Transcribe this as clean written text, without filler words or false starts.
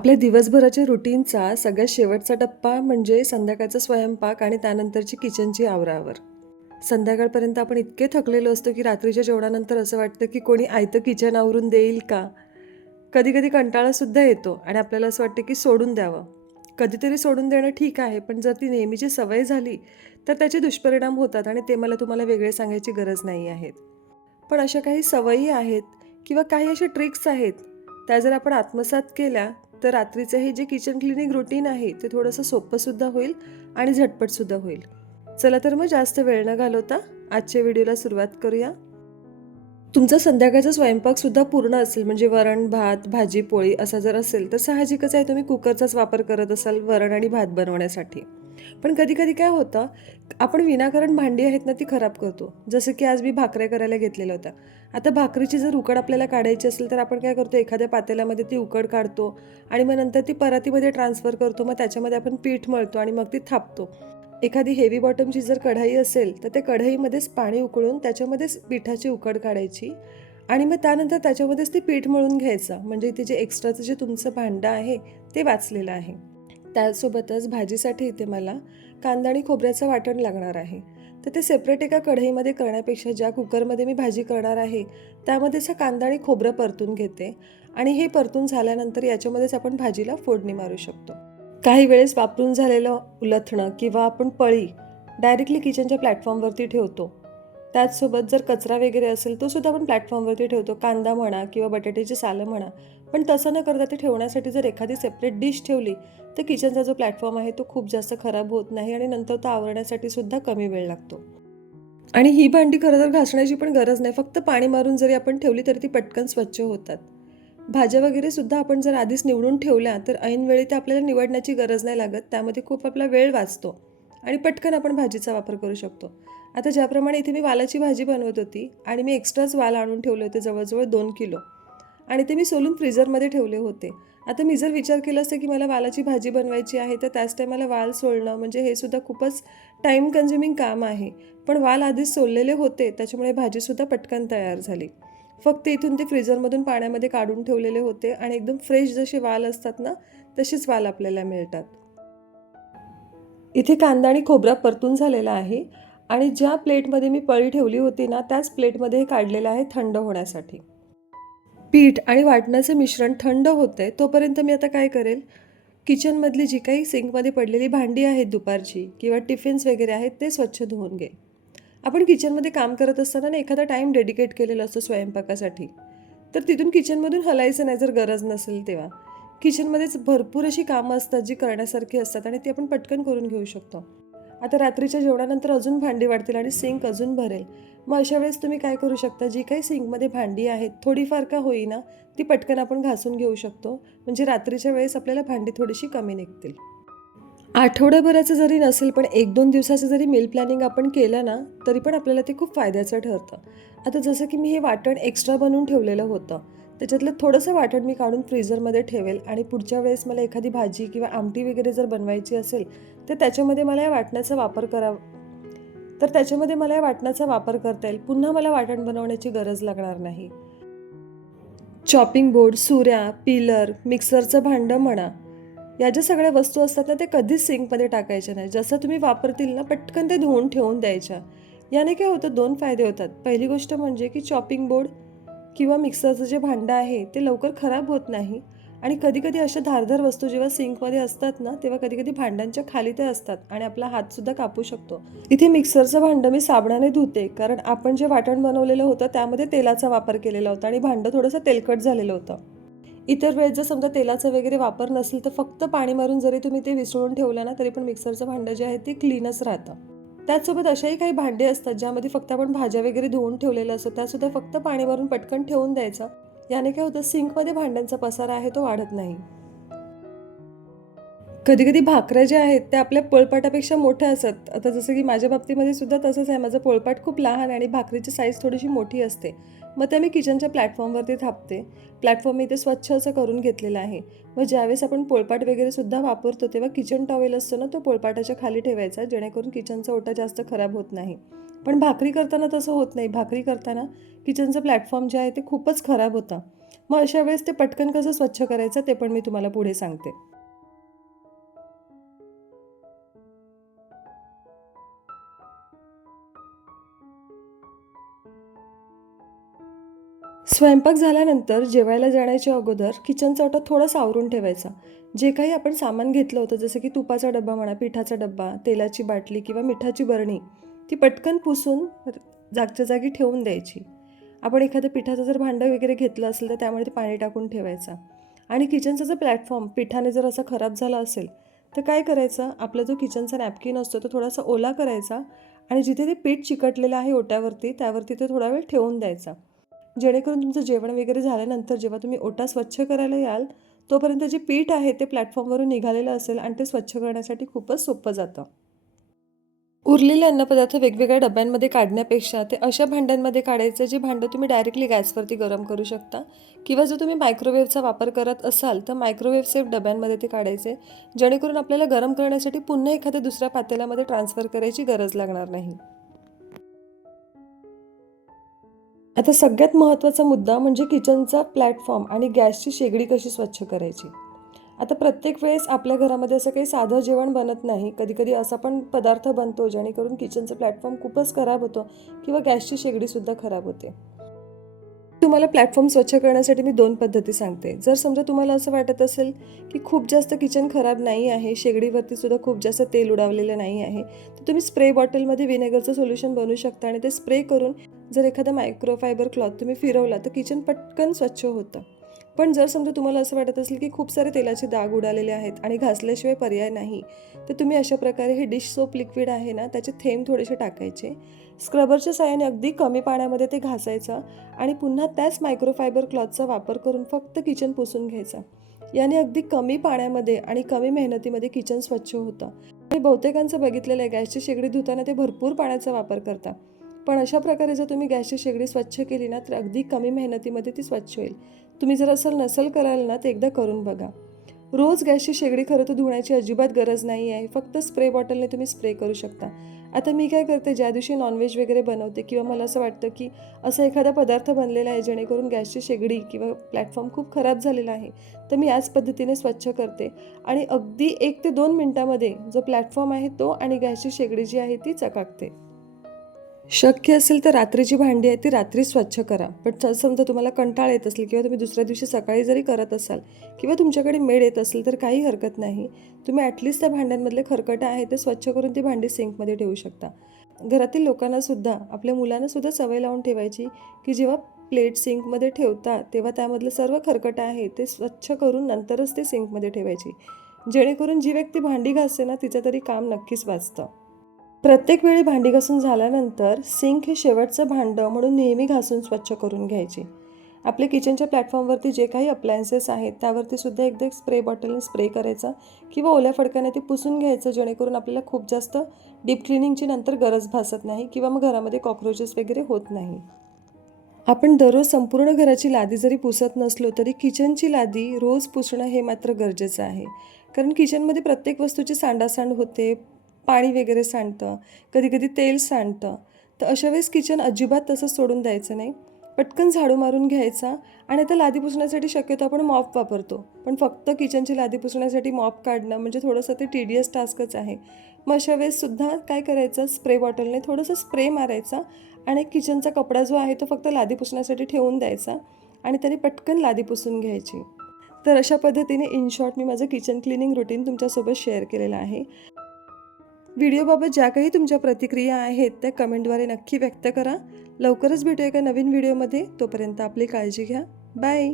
आपल्या दिवसभराच्या रुटीनचा सगळ्यात शेवटचा टप्पा म्हणजे संध्याकाळचा स्वयंपाक आणि त्यानंतरची किचनची आवराआवर. संध्याकाळपर्यंत आपण इतके थकलेलो असतो की रात्रीच्या जेवणानंतर असं वाटतं की कोणी आयतं किचन आवरून देईल का? कधी-कधी कंटाळासुद्धा येतो आणि आपल्याला असं वाटतं की सोडून द्यावं. कधीतरी सोडून देणं ठीक आहे, पण जर ती नेहमीची सवय झाली, तर त्याचे दुष्परिणाम होतात आणि ते मला तुम्हाला वेगळे सांगायची गरज नाही आहे. पण अशा काही सवयी आहेत किंवा काही अशा ट्रिक्स आहेत, त्या जर आपण आत्मसात केल्या, तर रात्रीचं हे जे किचन क्लिनिंग रुटीन आहे, ते थोडंसं सोपंसुद्धा होईल आणि झटपटसुद्धा होईल. चला तर मग जास्त वेळ न घालवता आजच्या व्हिडिओला सुरुवात करूया. तुमचा संध्याकाळचा स्वयंपाकसुद्धा पूर्ण असेल म्हणजे वरण, भात, भाजी, पोळी असा जर असेल, तर साहजिकच आहे तुम्ही कुकरचाच वापर करत असाल वरण आणि भात बनवण्यासाठी. पण कधी-कधी काय होतं, आपण विनाकारण भांडी आहेत ना, ती खराब करतो. जसं की आज मी भाकऱ्या करायला घेतलेल्या होत्या. आता भाकरीची जर उकड आपल्याला काढायची असेल, तर आपण काय करतो, एखाद्या पातेल्यामध्ये ती उकड काढतो आणि मग नंतर ती परातीमध्ये ट्रान्सफर करतो. मग त्याच्यामध्ये आपण पीठ मळतो आणि मग ती थापतो. एखादी हेवी बॉटमची जर कढई असेल, तर त्या कढईमध्येच पाणी उकळून त्याच्यामध्येच पिठाची उकड काढायची आणि मग त्यानंतर त्याच्यामध्येच ते पीठ मळून घ्यायचं. म्हणजे इथे जे एक्स्ट्राचं जे तुमचं भांडं आहे, ते वाचलेलं आहे. त्यासोबतच भाजीसाठी इथे मला कांदा आणि खोबऱ्याचं वाटण लागणार आहे. तर ते सेपरेट एका कढईमध्ये करण्यापेक्षा ज्या कुकरमध्ये मी भाजी करणार आहे, त्यामध्येच हा कांदा आणि खोबरं परतून घेते आणि हे परतून झाल्यानंतर याच्यामध्येच आपण भाजीला फोडणी मारू शकतो. काही वेळेस वापरून झालेलं उलथणं किंवा आपण पळी डायरेक्टली किचनच्या प्लॅटफॉर्मवरती ठेवतो. त्याचसोबत जर कचरा वगैरे असेल तो सुद्धा आपण प्लॅटफॉर्मवरती ठेवतो. कांदा म्हणा किंवा बटाट्याची सालं म्हणा. पण तसं न करता ते ठेवण्यासाठी जर एखादी सेपरेट डिश ठेवली, तर किचनचा जो प्लॅटफॉर्म आहे तो खूप जास्त खराब होत नाही आणि नंतर तो आवरण्यासाठी सुद्धा कमी वेळ लागतो. आणि ही भांडी खरं तर घासण्याची पण गरज नाही. फक्त पाणी मारून जरी आपण ठेवली तरी ती पटकन स्वच्छ होतात. भाज्या वगैरे सुद्धा आपण जर आधीच निवडून ठेवल्या तर ऐनवेळी ते आपल्याला निवडण्याची गरज नाही लागत. त्यामध्ये खूप आपला वेळ वाचतो आणि पटकन आपण भाजीचा वापर करू शकतो. आता ज्याप्रमाणे इथे मी वालाची भाजी बनवत होती आणि मी एक्स्ट्राच वाल आणून ठेवले होते जवळजवळ 2 किलो आणि ते मी सोलून फ्रीझरमध्ये ठेवले होते. आता मी जर विचार केला असता की मला वालाची भाजी बनवायची आहे, तर त्याच टायमाला वाल सोलणं म्हणजे हे सुद्धा खूपच टाईम कन्झ्युमिंग काम आहे. पण वाल आधीच सोललेले होते, त्याच्यामुळे भाजीसुद्धा पटकन तयार झाली. फक्त इथून ते फ्रीझरमधून पाण्यामध्ये काढून ठेवलेले होते आणि एकदम फ्रेश जसे वाल असतात ना, तसेच वाल आपल्याला मिळतात. इथे कांदा आणि खोबरा परतून झालेला आहे आणि ज्या प्लेटमध्ये मी पळी ठेवली होती ना, त्याच प्लेटमध्ये हे काढलेलं आहे थंड होण्यासाठी. पीठ आणि वाटणाचं मिश्रण थंड होतंय तोपर्यंत मी आता काय करेल, किचनमधली जी काही सिंकमध्ये पडलेली भांडी आहेत दुपारची किंवा टिफिन्स वगैरे आहेत ते स्वच्छ धुवून घेईल. आपण किचनमध्ये काम करत असताना ना एखादा टाईम डेडिकेट केलेला असतो स्वयंपाकासाठी. तर तिथून किचनमधून हलायचं नाही जर गरज नसेल तेव्हा. किचनमध्येच भरपूर अशी कामं असतात जी करण्यासारखी असतात आणि ती आपण पटकन करून घेऊ शकतो. आता रात्रीच्या जेवणानंतर अजून भांडी वाढतील आणि सिंक अजून भरेल. मग अशा वेळेस तुम्ही काय करू शकता, जी काही सिंकमध्ये भांडी आहेत थोडीफार का होईना ती पटकन आपण घासून घेऊ शकतो. म्हणजे रात्रीच्या वेळेस आपल्याला भांडी थोडीशी कमी निघतील. आठवड्याभराचं जरी नसेल पण 1-2 दिवसाचं जरी मील प्लॅनिंग आपण केलं ना, तरी पण आपल्याला ते खूप फायद्याचं ठरतं. आता जसं की मी हे वाटण एक्स्ट्रा बनवून ठेवलेलं होतं. त्याच्यातलं थोडंसं वाटण मी काढून फ्रीझरमध्ये ठेवेल आणि पुढच्या वेळेस मला एखादी भाजी किंवा आमटी वगैरे जर बनवायची असेल, तर त्याच्यामध्ये मला या वाटणाचा वापर करता येईल. पुन्हा मला वाटण बनवण्याची गरज लागणार नाही. चॉपिंग बोर्ड, सुऱ्या, पीलर, मिक्सरचं भांडं म्हणा, या ज्या सगळ्या वस्तू असतात ना, ते कधीच सिंकमध्ये टाकायच्या नाही. जसं तुम्ही वापरतील ना, पटकन ते धुवून ठेवून द्यायच्या. याने काय होतं, 2 फायदे होतात. पहिली गोष्ट म्हणजे की चॉपिंग बोर्ड किंवा मिक्सरचं जे भांडं आहे, ते लवकर खराब होत नाही आणि कधी-कधी अशा धारदार वस्तू जेव्हा सिंकमध्ये असतात ना, तेव्हा कधी-कधी भांड्यांच्या खाली ते असतात आणि आपला हातसुद्धा कापू शकतो. इथे मिक्सरचं भांडं मी साबणाने धुते, कारण आपण जे वाटण बनवलेलं होतं, त्यामध्ये तेलाचा वापर केलेला होता आणि भांडं थोडंसं तेलकट झालेलं होतं. इतर वेळेस जर समजा तेलाचा वगैरे वापर नसेल तर फक्त पाणी मारून जरी तुम्ही ते विसळून ठेवलं ना, तरी पण मिक्सरचं भांडं जे आहे ते क्लीनच राहतं. त्याचसोबत अशाही काही भांडे असतात ज्यामध्ये फक्त आपण भाज्या वगैरे धुवून ठेवलेलं असतं, त्यासुद्धा फक्त पाणी मारून पटकन ठेवून द्यायचं. याने काय होतं, सिंकमध्ये भांड्यांचा पसारा आहे तो वाढत नाही. कधी-कधी भाकऱ्या ज्या आहेत त्या आपल्या पोळपाटापेक्षा मोठ्या असतात. आता जसं की माझ्या बाबतीमध्ये सुद्धा तसंच आहे. माझं पोळपाट खूप लहान आहे आणि भाकरीची साईज थोडीशी मोठी असते. मग त्या मी किचनच्या प्लॅटफॉर्मवरती थापते. प्लॅटफॉर्म मी इथे स्वच्छ असं करून घेतलेलं आहे. मग ज्यावेळेस आपण पोळपाट वगैरे सुद्धा वापरतो तेव्हा किचन टॉवेल असतो ना, तो पोळपाटाच्या खाली ठेवायचा, जेणेकरून किचनचा ओटा जास्त खराब होत नाही. पण भाकरी करताना तसं होत नाही. भाकरी करताना किचनचं प्लॅटफॉर्म जे आहे ते खूपच खराब होतं. मग अशा वेळेस ते पटकन कसं स्वच्छ करायचं ते पण मी तुम्हाला पुढे सांगते. स्वयंपाक झाल्यानंतर जेवायला जाण्याच्या अगोदर किचनचा ओटा थोडा सावरून ठेवायचा. जे काही आपण सामान घेतलं होतं जसं की तुपाचा डब्बा म्हणा, पिठाचा डब्बा, तेलाची बाटली किंवा मिठाची बरणी, ती पटकन पुसून जागच्या जागी ठेवून द्यायची. आपण एखादं पिठाचं जर भांडं वगैरे घेतलं असेल तर त्यामध्ये ते पाणी टाकून ठेवायचा. आणि किचनचा जो प्लॅटफॉर्म पिठाने जर असा खराब झाला असेल तर काय करायचं, आपला जो किचनचा नॅपकिन असतो तो थोडासा ओला करायचा आणि जिथे ते पीठ चिकटलेलं आहे ओट्यावरती त्यावरती ते थोडा वेळ ठेवून द्यायचा. जेणेकरून तुमचं जेवण वगैरे झाल्यानंतर जेव्हा तुम्ही ओटा स्वच्छ करायला याल तोपर्यंत जे पीठ आहे ते प्लॅटफॉर्मवरून निघालेलं असेल आणि ते स्वच्छ करण्यासाठी खूपच सोपं जातं. उरलेले अन्नपदार्थ वेगवेगळ्या डब्यांमध्ये काढण्यापेक्षा ते अशा भांड्यांमध्ये काढायचं जी भांडं तुम्ही डायरेक्टली गॅसवरती गरम करू शकता किंवा जर तुम्ही मायक्रोवेव्हचा वापर करत असाल तर मायक्रोवेव्ह सेफ डब्यांमध्ये ते काढायचे, जेणेकरून आपल्याला गरम करण्यासाठी पुन्हा एखाद्या दुसऱ्या पातेल्यामध्ये ट्रान्सफर करायची गरज लागणार नाही. आता सगळ्यात महत्त्वाचा मुद्दा म्हणजे किचनचा प्लॅटफॉर्म आणि गॅसची शेगडी कशी स्वच्छ करायची. आता प्रत्येक वेळेस आपल्या घरामध्ये असं काही साधं जेवण बनत नाही. कधीकधी असा पण पदार्थ बनतो जेणेकरून किचनचा प्लॅटफॉर्म खूपच खराब होतो किंवा गॅसची शेगडीसुद्धा खराब होते. तुम्हाला प्लॅटफॉर्म स्वच्छ करण्यासाठी मी 2 पद्धती सांगते. जर समजा तुम्हाला असं वाटत असेल की खूप जास्त किचन खराब नाही आहे, शेगडीवरती सुद्धा खूप जास्त तेल उडावलेलं नाही आहे, तर तुम्ही स्प्रे बॉटलमध्ये व्हिनेगरचं सोल्युशन बनवू शकता आणि ते स्प्रे करून जर एखादा मायक्रोफायबर क्लॉथ तुम्ही फिरवला तर किचन पटकन स्वच्छ होतं. पण जर समजा तुम्हाला असं वाटत असेल की खूप सारे तेलाचे डाग उडालेले आहेत आणि घासल्याशिवाय पर्याय नाही, तर तुम्ही अशा प्रकारे हे डिश सोप लिक्विड आहे ना, त्याचे थेंब थोडेसे टाकायचे. स्क्रबरच्या साहाय्याने अगदी कमी पाण्यामध्ये ते घासायचं आणि पुन्हा त्याच मायक्रोफायबर क्लॉथचा वापर करून फक्त किचन पुसून घ्यायचा. याने अगदी कमी पाण्यामध्ये आणि कमी मेहनतीमध्ये किचन स्वच्छ होतं. आणि बहुतेकांचं बघितलेलं आहे गॅसची शेगडी धुताना ते भरपूर पाण्याचा वापर करतात. पण अशा प्रकारे जर तुम्ही गॅसची शेगडी स्वच्छ केली ना तर अगदी कमी मेहनतीमध्ये ती स्वच्छ होईल. तुम्ही जर असं नसेल कराल ना तर एकदा करून बघा. रोज गॅसची शेगडी खरं तर धुण्याची अजिबात गरज नाही आहे. फक्त स्प्रे बॉटलने तुम्ही स्प्रे करू शकता. आता मी काय करते, ज्या दिवशी नॉनव्हेज वगैरे बनवते किंवा मला असं वाटतं की असा एखादा पदार्थ बनलेला आहे जेणेकरून गॅसची शेगडी किंवा प्लॅटफॉर्म खूप खराब झालेला आहे, तर मी याच पद्धतीने स्वच्छ करते आणि अगदी 1 ते 2 मिनिटामध्ये जो प्लॅटफॉर्म आहे तो आणि गॅसची शेगडी जी आहे ती चकाकते. शक्य असेल तर रात्रीची भांडी आहे ती रात्री स्वच्छ करा. पण जर समजा तुम्हाला कंटाळा येत असेल किंवा तुम्ही दुसऱ्या दिवशी सकाळी जरी करत असाल किंवा तुमच्याकडे मेड येत असेल तर काही हरकत नाही. तुम्ही ॲटलिस्ट त्या भांड्यांमधले खरकटं आहे ते स्वच्छ करून ती भांडी सिंकमध्ये ठेवू शकता. घरातील लोकांनासुद्धा, आपल्या मुलांनासुद्धा सवय लावून ठेवायची की जेव्हा प्लेट सिंकमध्ये ठेवता तेव्हा त्यामधलं सर्व खरकटं आहे ते स्वच्छ करून नंतरच ते सिंकमध्ये ठेवायची. जेणेकरून जी व्यक्ती भांडी घासते ना तिचं तरी काम नक्कीच वाचतं. प्रत्येक वेळी भांडी घासून झाल्यानंतर सिंक हे शेवटचं भांडं म्हणून नेहमी घासून स्वच्छ करून घ्यायचे. आपल्या किचनच्या प्लॅटफॉर्मवरती जे काही अप्लायन्सेस आहेत त्यावरती सुद्धा एकदा एक स्प्रे बॉटलने स्प्रे करायचा किंवा ओल्या फडक्याने ते पुसून घ्यायचं, जेणेकरून आपल्याला खूप जास्त डीप क्लिनिंगची नंतर गरज भासत नाही किंवा मग घरामध्ये कॉक्रोचेस वगैरे होत नाही. आपण दररोज संपूर्ण घराची लादी जरी पुसत नसलो तरी किचनची लादी रोज पुसणं हे मात्र गरजेचं आहे. कारण किचनमध्ये प्रत्येक वस्तूची सांडासांड होते, पाणी वगैरे सांडतं, कधीकधी तेल सांडतं. तर अशा वेळेस किचन अजिबात तसं सोडून द्यायचं नाही. पटकन झाडू मारून घ्यायचा आणि आता लादी पुसण्यासाठी शक्यतो आपण मॉप वापरतो. पण फक्त किचनची लादी पुसण्यासाठी मॉप काढणं म्हणजे थोडंसं ते टीडियस टास्कच आहे. मग अशा वेळेससुद्धा काय करायचं, स्प्रे बॉटलने थोडंसं स्प्रे मारायचा आणि किचनचा कपडा जो आहे तो फक्त लादी पुसण्यासाठी ठेवून द्यायचा आणि त्याने पटकन लादी पुसून घ्यायची. तर अशा पद्धतीने इन शॉर्ट मी माझं किचन क्लिनिंग रुटीन तुमच्यासोबत शेअर केलेलं आहे. व्हिडिओबाबत ज्या काही तुमच्या प्रतिक्रिया आहेत त्या कमेंटद्वारे नक्की व्यक्त करा. लवकरच भेटूया एका नवीन व्हिडिओमध्ये. तोपर्यंत आपली काळजी घ्या. बाय.